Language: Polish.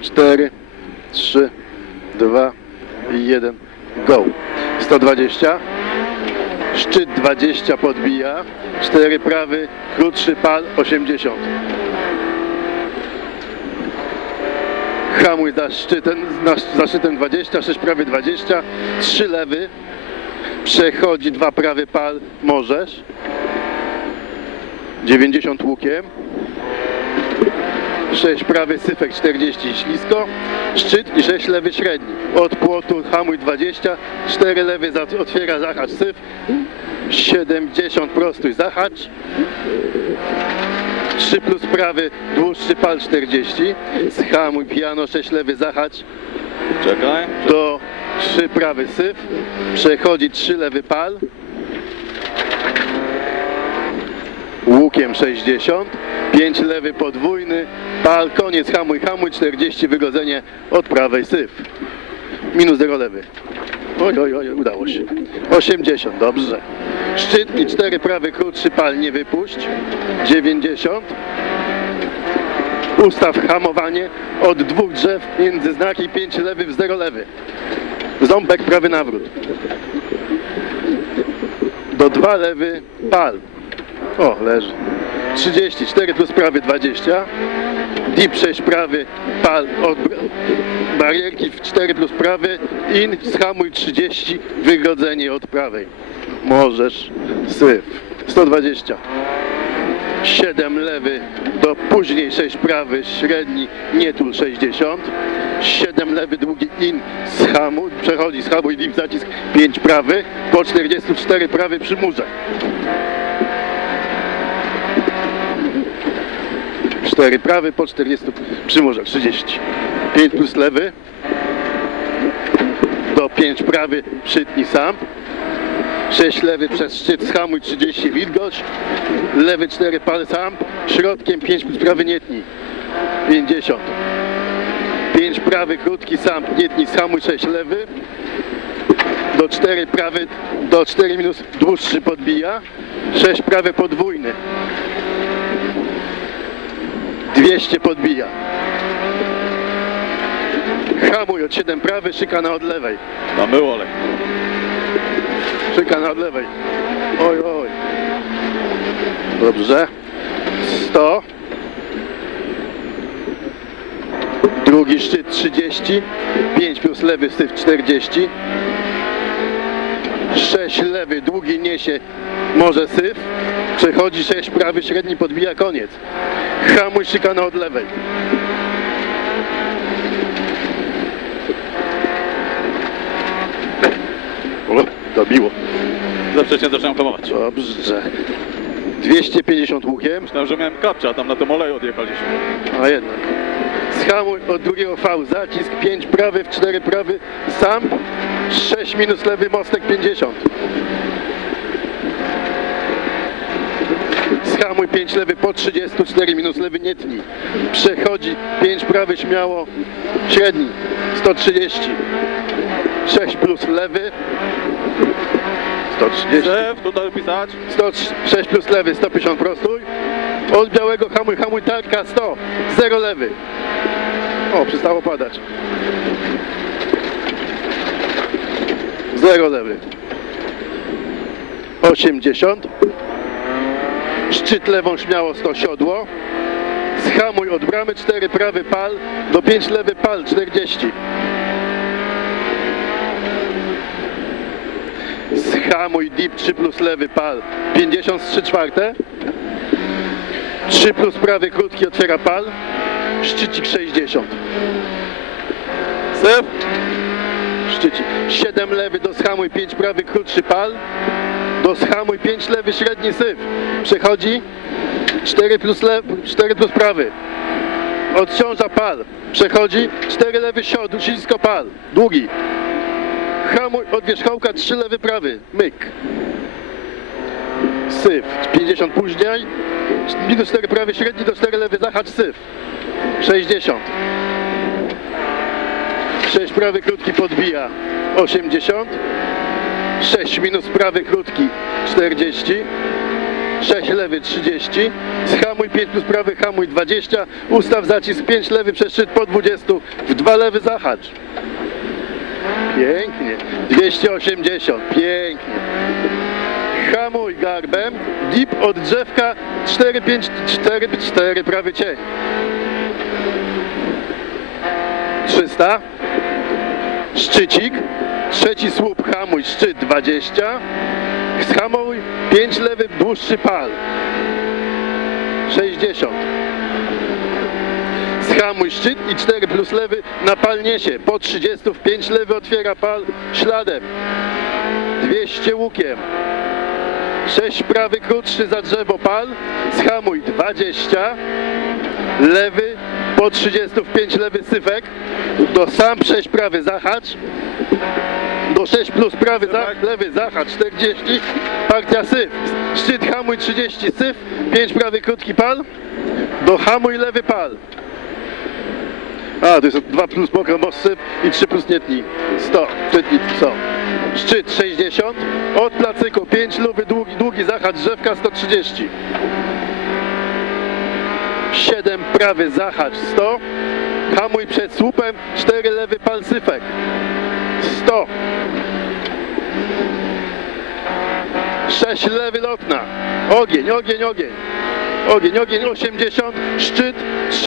4, 3, 2, 1, go. 120. Szczyt 20 podbija. 4 prawy, krótszy pal 80. Hamuj za szczytem, za szczytem 20, 6 prawy 20, 3 lewy. Przechodzi 2 prawy pal, możesz. 90 łukiem. 6 prawy syfek 40 ślisko, szczyt i 6 lewy średni. Od płotu hamuj 20, 4 lewy otwiera zahacz syf, 70 prostuj zahacz, 3 plus prawy dłuższy pal 40, hamuj piano 6 lewy zahacz, Czekaj. do 3 prawy syf, przechodzi 3 lewy pal, łukiem 60, 5 lewy podwójny, pal, koniec, hamuj, hamuj, 40 wygodzenie od prawej syf. Minus 0 lewy. Oj, oj, oj, udało się. 80, dobrze. Szczyt i 4 prawy, krótszy pal, nie wypuść. 90. Ustaw hamowanie od dwóch drzew między znaki 5 lewy w 0 lewy. Ząbek prawy nawrót. Do 2 lewy pal. O, leży. 30, 4 plus prawy 20. Deep 6 prawy, pal od barierki w 4 plus prawy, in, schamuj 30, wygodzenie od prawej. Możesz, syf. 120. 7 lewy do później 6 prawy, średni, nie tul 60. 7 lewy, długi in, schamuj, przechodzi schamuj, deep zacisk 5 prawy, po 44 prawy przy murze. 4 prawy po 40 przy murze 30. 5 plus lewy do 5 prawy przytnij sam. 6 lewy przez szczyt schamuj 30 wilgoć. Lewy 4 pal sam. Środkiem 5 plus prawy nie tnij. 50. 5 prawy krótki sam nie tnij schamuj 6 lewy. Do 4 prawy do 4 minus dłuższy podbija. 6 prawy podwójny. 200 podbija. Hamuj od 7 prawy, szykana od lewej. Tam było lekko. Szykana od lewej. Oj, oj. Dobrze. 100. Drugi szczyt 30. 5 plus lewy syf 40. 6 lewy, długi niesie, może syf. Przechodzi 6 prawy, średni podbija, koniec. Hamuj szykana od lewej. O, dobiło. Za wcześnie zacząłem hamować. Dobrze. 250 łukiem, Myślałem, że miałem kapcia, a tam na tym oleju odjechaliśmy. a jednak. Schamuj od drugiego V, zacisk 5 prawy, w 4 prawy, sam, 6 minus lewy, mostek 50. Schamuj 5 lewy po 30, 4 minus lewy, nie tnij. Przechodzi 5 prawy, śmiało, średni, 130. 6 plus lewy, 130. Szef, tutaj pisać. 106 plus lewy, 150 prostój. Od białego hamuj, hamuj, tarka, 100. 0 lewy. O, przestało padać. 0 lewy. 80. Szczyt lewą śmiało 100 siodło. Schamuj od bramy 4 prawy pal do 5 lewy pal 40. Schamuj deep 3 plus lewy pal 50 z 3 czwarte 3 plus prawy krótki otwiera pal Szczycik 60 Szef, Szczycik 7 lewy do schamuj 5 prawy krótszy pal do schamuj 5 lewy średni syf przechodzi 4 plus lewy 4 plus prawy odciąża pal przechodzi 4 lewy siodł ślisko pal długi Hamuj od wierzchołka 3 lewy prawy. Myk. Syf. 50 później. Minus 4 prawy średni do 4 lewy zahacz syf. 60. 6 prawy krótki podbija. 80. 6 minus prawy krótki 40. 6 lewy 30, schamuj 5 plus prawy, hamuj 20, ustaw zacisk 5 lewy przez szczyt po 20, w 2 lewy zahacz. Pięknie. 280, pięknie. Hamuj garbem, dip od drzewka 4, 5, 4, 4, prawy cień. 300. Szczycik. Trzeci słup hamuj, szczyt 20. Hamuj 5 lewy, dłuższy pal. 60. Schamuj szczyt i 4 plus lewy na pal niesie. Po 30 w 5 lewy otwiera pal śladem. 200 łukiem. 6 prawy krótszy za drzewo pal. Schamuj 20. Lewy po 30 w 5 lewy syfek. Do sam 6 prawy zahacz. Do 6 plus prawy za, lewy zahacz 40. Partia syf. Szczyt hamuj 30 syf. 5 prawy krótki pal. Do hamuj lewy pal. A, to jest 2 plus mokro syf i 3 plus nietni. 100. Czytni 100. Szczyt 60. Od placyku 5 luby, długi, długi zahacz drzewka 130. 7 prawy zahacz 100. Hamuj przed słupem 4 lewy pal syfek. 100. 6 lewy lotna. Ogień, ogień, ogień. Ogień, ogień 80. Szczyt